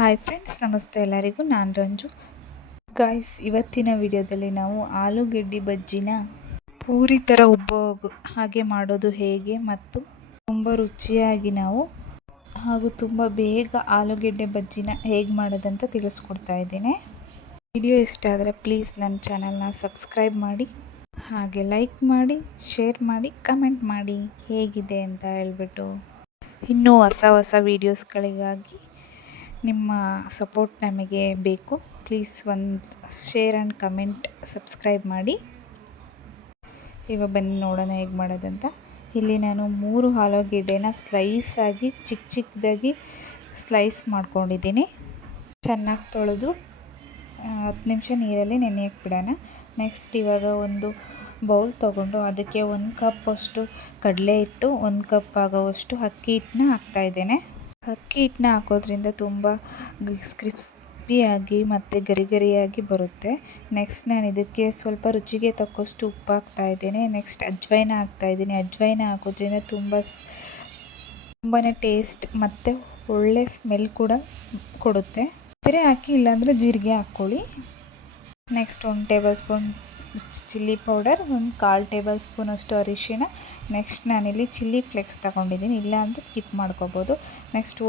Hi friends, ನಮಸ್ತೆ ಎಲ್ಲರಿಗೂ. ನಾನು ರಂಜು. ಗಾಯ್ಸ್, ಇವತ್ತಿನ ವಿಡಿಯೋದಲ್ಲಿ ನಾವು ಆಲೂಗೆಡ್ಡೆ ಬಜ್ಜಿನ ಪೂರಿ ಥರ ಹಾಗೆ ಮಾಡೋದು ಹೇಗೆ ಮತ್ತು ತುಂಬ ರುಚಿಯಾಗಿ ಹಾಗೂ ತುಂಬ ಬೇಗ ಆಲೂಗೆಡ್ಡೆ ಬಜ್ಜಿನ ಹೇಗೆ ಮಾಡೋದಂತ ತಿಳಿಸ್ಕೊಡ್ತಾ ಇದ್ದೇನೆ. ವಿಡಿಯೋ ಇಷ್ಟ ಆದರೆ ಪ್ಲೀಸ್ ನನ್ನ ಚಾನಲ್ನ ಸಬ್ಸ್ಕ್ರೈಬ್ ಮಾಡಿ, ಹಾಗೆ ಲೈಕ್ ಮಾಡಿ, ಶೇರ್ ಮಾಡಿ, ಕಮೆಂಟ್ ಮಾಡಿ ಹೇಗಿದೆ ಅಂತ ಹೇಳ್ಬಿಟ್ಟು. ಇನ್ನೂ ಹೊಸ ವೀಡಿಯೋಸ್ಗಳಿಗಾಗಿ ನಿಮ್ಮ ಸಪೋರ್ಟ್ ನಮಗೆ ಬೇಕು. ಪ್ಲೀಸ್ ಒಂದು ಶೇರ್ ಆ್ಯಂಡ್ ಕಮೆಂಟ್, ಸಬ್ಸ್ಕ್ರೈಬ್ ಮಾಡಿ. ಇವಾಗ ಬನ್ನಿ ನೋಡೋಣ ಹೇಗೆ ಮಾಡೋದಂತ. ಇಲ್ಲಿ ನಾನು 3 ಆಲೂಗೆಡ್ಡೆನ ಸ್ಲೈಸಾಗಿ ಚಿಕ್ಕದಾಗಿ ಸ್ಲೈಸ್ ಮಾಡ್ಕೊಂಡಿದ್ದೀನಿ. ಚೆನ್ನಾಗಿ ತೊಳೆದು 10 ನಿಮಿಷ ನೀರಲ್ಲಿ ನೆನೆಯಕ್ಕೆ ಬಿಡೋಣ. ನೆಕ್ಸ್ಟ್ ಇವಾಗ ಒಂದು ಬೌಲ್ ತೊಗೊಂಡು ಅದಕ್ಕೆ 1 ಕಪ್ ಅಷ್ಟು ಕಡಲೆ ಹಿಟ್ಟು, 1 ಕಪ್ ಆಗೋವಷ್ಟು ಅಕ್ಕಿ ಹಿಟ್ಟನ್ನ ಹಾಕ್ತಾಯಿದ್ದೇನೆ. ಅಕ್ಕಿ ಹಿಟ್ಟನ್ನ ಹಾಕೋದ್ರಿಂದ ತುಂಬ ಕ್ರಿಸ್ಪಿಯಾಗಿ ಮತ್ತು ಗರಿಯಾಗಿ ಬರುತ್ತೆ. ನೆಕ್ಸ್ಟ್ ನಾನು ಇದಕ್ಕೆ ಸ್ವಲ್ಪ ರುಚಿಗೆ ತಕ್ಕಷ್ಟು ಉಪ್ಪು ಹಾಕ್ತಾಯಿದ್ದೇನೆ. ನೆಕ್ಸ್ಟ್ ಅಜ್ವೈನ ಹಾಕ್ತಾಯಿದ್ದೀನಿ. ಅಜ್ವೈನ ಹಾಕೋದ್ರಿಂದ ತುಂಬಾ ಟೇಸ್ಟ್ ಮತ್ತು ಒಳ್ಳೆ ಸ್ಮೆಲ್ ಕೂಡ ಕೊಡುತ್ತೆ. ಬೇರೆ ಹಾಕಿ, ಇಲ್ಲಾಂದರೆ ಜೀರಿಗೆ ಹಾಕ್ಕೊಳ್ಳಿ. Next 1 table spoon chilli powder, 1/4 table spoon ಅಷ್ಟು ಅರಿಶಿಣ. ನೆಕ್ಸ್ಟ್ ನಾನಿಲ್ಲಿ ಚಿಲ್ಲಿ ಫ್ಲೇಕ್ಸ್ ತೊಗೊಂಡಿದ್ದೀನಿ, ಇಲ್ಲ ಅಂದರೆ ಸ್ಕಿಪ್ ಮಾಡ್ಕೋಬೋದು. ನೆಕ್ಸ್ಟ್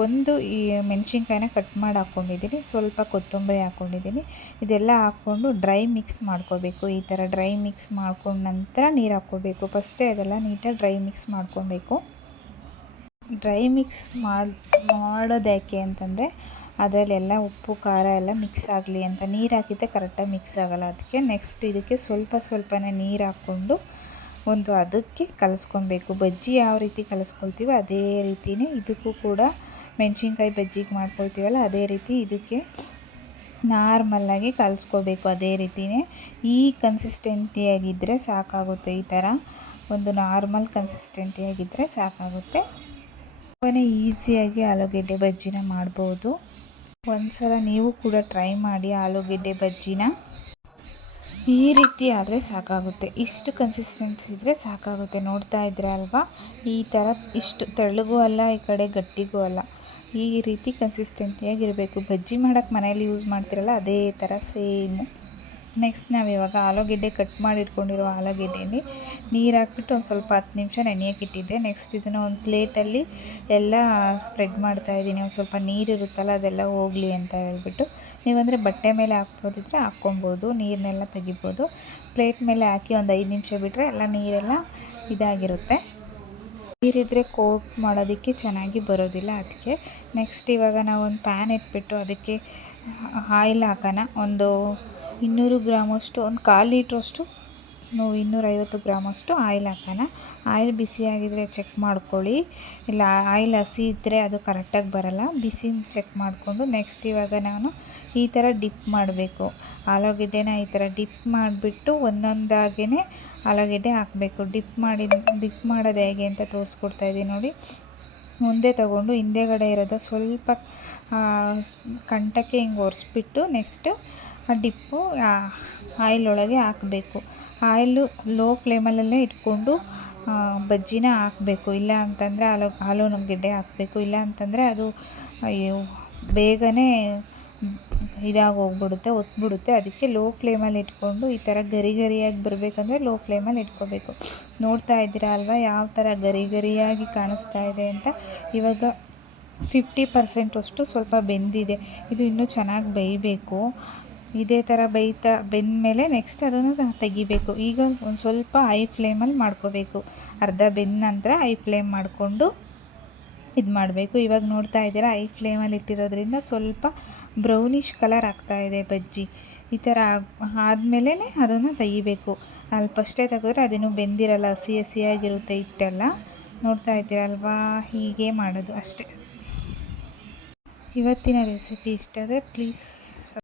ಈ ಮೆಣಸಿನ್ಕಾಯಿನ ಕಟ್ ಮಾಡಿ ಹಾಕ್ಕೊಂಡಿದ್ದೀನಿ. ಸ್ವಲ್ಪ ಕೊತ್ತಂಬರಿ ಹಾಕ್ಕೊಂಡಿದ್ದೀನಿ. ಇದೆಲ್ಲ ಹಾಕ್ಕೊಂಡು ಡ್ರೈ ಮಿಕ್ಸ್ ಮಾಡ್ಕೋಬೇಕು. ಈ ಥರ ಡ್ರೈ ಮಿಕ್ಸ್ ಮಾಡ್ಕೊಂಡು ನಂತರ ನೀರು ಹಾಕ್ಕೋಬೇಕು. ಫಸ್ಟೇ ಅದೆಲ್ಲ ನೀಟಾಗಿ ಡ್ರೈ ಮಿಕ್ಸ್ ಮಾಡ್ಕೊಬೇಕು. ಡ್ರೈ ಮಿಕ್ಸ್ ಮಾಡೋದು ಯಾಕೆ ಅಂತಂದರೆ ಅದರಲ್ಲೆಲ್ಲ ಉಪ್ಪು ಖಾರ ಎಲ್ಲ ಮಿಕ್ಸ್ ಆಗಲಿ ಅಂತ. ನೀರು ಹಾಕಿದರೆ ಕರೆಕ್ಟಾಗಿ ಮಿಕ್ಸ್ ಆಗೋಲ್ಲ. ಅದಕ್ಕೆ ನೆಕ್ಸ್ಟ್ ಇದಕ್ಕೆ ಸ್ವಲ್ಪನೇ ನೀರು ಹಾಕ್ಕೊಂಡು ಅದಕ್ಕೆ ಕಲಿಸ್ಕೊಬೇಕು. ಬಜ್ಜಿ ಯಾವ ರೀತಿ ಕಲಿಸ್ಕೊಳ್ತೀವೋ ಅದೇ ರೀತಿಯೇ ಇದಕ್ಕೂ ಕೂಡ ಮೆಣಸಿನ್ಕಾಯಿ ಬಜ್ಜಿಗೆ ಮಾಡ್ಕೊಳ್ತೀವಲ್ಲ ಅದೇ ರೀತಿ ಇದಕ್ಕೆ ನಾರ್ಮಲ್ಲಾಗಿ ಕಲಿಸ್ಕೋಬೇಕು. ಅದೇ ರೀತಿಯೇ ಈ ಕನ್ಸಿಸ್ಟೆನ್ಸಿಯಾಗಿದ್ದರೆ ಸಾಕಾಗುತ್ತೆ. ಈ ಥರ ಒಂದು ನಾರ್ಮಲ್ ಕನ್ಸಿಸ್ಟೆನ್ಸಿಯಾಗಿದ್ದರೆ ಸಾಕಾಗುತ್ತೆ. ತುಂಬಾ ಈಸಿಯಾಗಿ ಆಲೂಗೆಡ್ಡೆ ಬಜ್ಜಿನ ಮಾಡ್ಬೋದು. ಒಂದ್ಸಲ ನೀವು ಕೂಡ ಟ್ರೈ ಮಾಡಿ ಆಲೂಗೆಡ್ಡೆ ಬಜ್ಜಿನ. ಈ ರೀತಿ ಆದರೆ ಸಾಕಾಗುತ್ತೆ. ಇಷ್ಟು ಕನ್ಸಿಸ್ಟೆನ್ಸಿ ಇದ್ದರೆ ಸಾಕಾಗುತ್ತೆ. ನೋಡ್ತಾ ಇದ್ದೀರಾ ಅಲ್ವಾ? ಈ ಥರ ಇಷ್ಟು ತೆಳ್ಳಗೂ ಅಲ್ಲ, ಈ ಕಡೆ ಗಟ್ಟಿಗೂ ಅಲ್ಲ, ಈ ರೀತಿ ಕನ್ಸಿಸ್ಟೆನ್ಸಿಯಾಗಿರಬೇಕು. ಬಜ್ಜಿ ಮಾಡೋಕ್ಕೆ ಮನೇಲಿ ಯೂಸ್ ಮಾಡ್ತಿರಲ್ಲ ಅದೇ ಥರ ಸೇಮು. ನೆಕ್ಸ್ಟ್ ನಾವಿವಾಗ ಆಲೂಗೆಡ್ಡೆ ಕಟ್ ಮಾಡಿ ಇಟ್ಕೊಂಡಿರೋ ಆಲೂಗೆಡ್ಡೆಯಲ್ಲಿ ನೀರು ಹಾಕ್ಬಿಟ್ಟು ಒಂದು ಸ್ವಲ್ಪ 10 ನಿಮಿಷ ನೆನೆಯೋಕೆ ಇಟ್ಟಿದ್ದೆ. ನೆಕ್ಸ್ಟ್ ಇದನ್ನು ಒಂದು ಪ್ಲೇಟಲ್ಲಿ ಎಲ್ಲ ಸ್ಪ್ರೆಡ್ ಮಾಡ್ತಾಯಿದ್ದೀನಿ. ಒಂದು ಸ್ವಲ್ಪ ನೀರಿರುತ್ತಲ್ಲ ಅದೆಲ್ಲ ಹೋಗಲಿ ಅಂತ ಹೇಳ್ಬಿಟ್ಟು. ನೀವಂದರೆ ಬಟ್ಟೆ ಮೇಲೆ ಹಾಕ್ಬೋದಿದ್ರೆ ಹಾಕ್ಕೊಬೋದು, ನೀರನ್ನೆಲ್ಲ ತೆಗಿಬೋದು. ಪ್ಲೇಟ್ ಮೇಲೆ ಹಾಕಿ ಒಂದು 5 ನಿಮಿಷ ಬಿಟ್ಟರೆ ಎಲ್ಲ ನೀರೆಲ್ಲ ಇದಾಗಿರುತ್ತೆ. ನೀರಿದ್ದರೆ ಕೋಟ್ ಮಾಡೋದಕ್ಕೆ ಚೆನ್ನಾಗಿ ಬರೋದಿಲ್ಲ, ಅದಕ್ಕೆ. ನೆಕ್ಸ್ಟ್ ಇವಾಗ ನಾವು ಒಂದು ಪ್ಯಾನ್ ಇಟ್ಬಿಟ್ಟು ಅದಕ್ಕೆ ಆಯಿಲ್ ಹಾಕೋಣ. ಒಂದು 200 ಗ್ರಾಮಷ್ಟು, ಒಂದು 1/4 ಲೀಟ್ರಷ್ಟು, 250 ಗ್ರಾಮಷ್ಟು ಆಯಿಲ್ ಹಾಕೋಣ. ಆಯಿಲ್ ಬಿಸಿಯಾಗಿದ್ದರೆ ಚೆಕ್ ಮಾಡ್ಕೊಳ್ಳಿ. ಇಲ್ಲ ಆಯಿಲ್ ಹಸಿ ಇದ್ದರೆ ಅದು ಕರೆಕ್ಟಾಗಿ ಬರೋಲ್ಲ. ಬಿಸಿ ಚೆಕ್ ಮಾಡಿಕೊಂಡು ನೆಕ್ಸ್ಟ್ ಇವಾಗ ನಾನು ಈ ಥರ ಡಿಪ್ ಮಾಡಬೇಕು. ಆಲೂಗೆಡ್ಡೆನ ಈ ಥರ ಡಿಪ್ ಮಾಡಿಬಿಟ್ಟು ಒಂದೊಂದಾಗೇ ಆಲೂಗೆಡ್ಡೆ ಹಾಕಬೇಕು. ಡಿಪ್ ಮಾಡೋದು ಹೇಗೆ ಅಂತ ತೋರಿಸ್ಕೊಡ್ತಾಯಿದ್ದೀನಿ ನೋಡಿ. ಮುಂದೆ ತಗೊಂಡು ಹಿಂದೆಗಡೆ ಇರೋದು ಸ್ವಲ್ಪ ಕಂಠಕ್ಕೆ ಹಿಂಗೆ ಒರೆಸ್ಬಿಟ್ಟು ನೆಕ್ಸ್ಟು ಆ ಡಿಪ್ಪು ಆಯಿಲ್ ಒಳಗೆ ಹಾಕಬೇಕು. ಆಯಿಲು ಲೋ ಫ್ಲೇಮಲ್ಲೇ ಇಟ್ಕೊಂಡು ಬಜ್ಜಿನ ಹಾಕಬೇಕು. ಇಲ್ಲ ಅಂತಂದರೆ ಆಲೂಗೆಡ್ಡೆ ಹಾಕಬೇಕು. ಇಲ್ಲ ಅಂತಂದರೆ ಅದು ಬೇಗನೆ ಹೋಗ್ಬಿಡುತ್ತೆ, ಒತ್ಬಿಡುತ್ತೆ. ಅದಕ್ಕೆ ಲೋ ಫ್ಲೇಮಲ್ಲಿ ಇಟ್ಕೊಂಡು ಈ ಥರ ಗರಿಯಾಗಿ ಬರಬೇಕಂದ್ರೆ ಲೋ ಫ್ಲೇಮಲ್ಲಿ ಇಟ್ಕೋಬೇಕು. ನೋಡ್ತಾ ಇದ್ದೀರಾ ಅಲ್ವಾ ಯಾವ ಥರ ಗರಿಯಾಗಿ ಕಾಣಿಸ್ತಾ ಇದೆ ಅಂತ. ಇವಾಗ 50% ಅಷ್ಟು ಸ್ವಲ್ಪ ಬೆಂದಿದೆ. ಇದು ಇನ್ನೂ ಚೆನ್ನಾಗಿ ಬೇಯಬೇಕು. ಇದೇ ಥರ ಬೆಂದಮೇಲೆ ನೆಕ್ಸ್ಟ್ ಅದನ್ನು ತೆಗಿಬೇಕು. ಈಗ ಒಂದು ಸ್ವಲ್ಪ ಹೈ ಫ್ಲೇಮಲ್ಲಿ ಮಾಡ್ಕೋಬೇಕು. ಅರ್ಧ ಬೆಂದ ನಂತರ ಹೈ ಫ್ಲೇಮ್ ಮಾಡಿಕೊಂಡು ಇದು ಮಾಡಬೇಕು. ಇವಾಗ ನೋಡ್ತಾ ಇದ್ದೀರಾ ಹೈ ಫ್ಲೇಮಲ್ಲಿ ಇಟ್ಟಿರೋದ್ರಿಂದ ಸ್ವಲ್ಪ ಬ್ರೌನಿಷ್ ಕಲರ್ ಆಗ್ತಾಯಿದೆ ಬಜ್ಜಿ. ಈ ಥರ ಆದಮೇಲೆ ಅದನ್ನು ತೆಗಿಬೇಕು. ಅಲ್ಲಿ ಫಸ್ಟೇ ತೆಗೆದ್ರೆ ಅದೇನು ಬೆಂದಿರಲ್ಲ, ಹಸಿಯಾಗಿರುತ್ತೆ ಹಿಟ್ಟೆಲ್ಲ. ನೋಡ್ತಾ ಇದ್ದೀರಲ್ವಾ? ಹೀಗೆ ಮಾಡೋದು ಅಷ್ಟೇ. ಇವತ್ತಿನ ರೆಸಿಪಿ ಇಷ್ಟ ಆದರೆ ಪ್ಲೀಸ್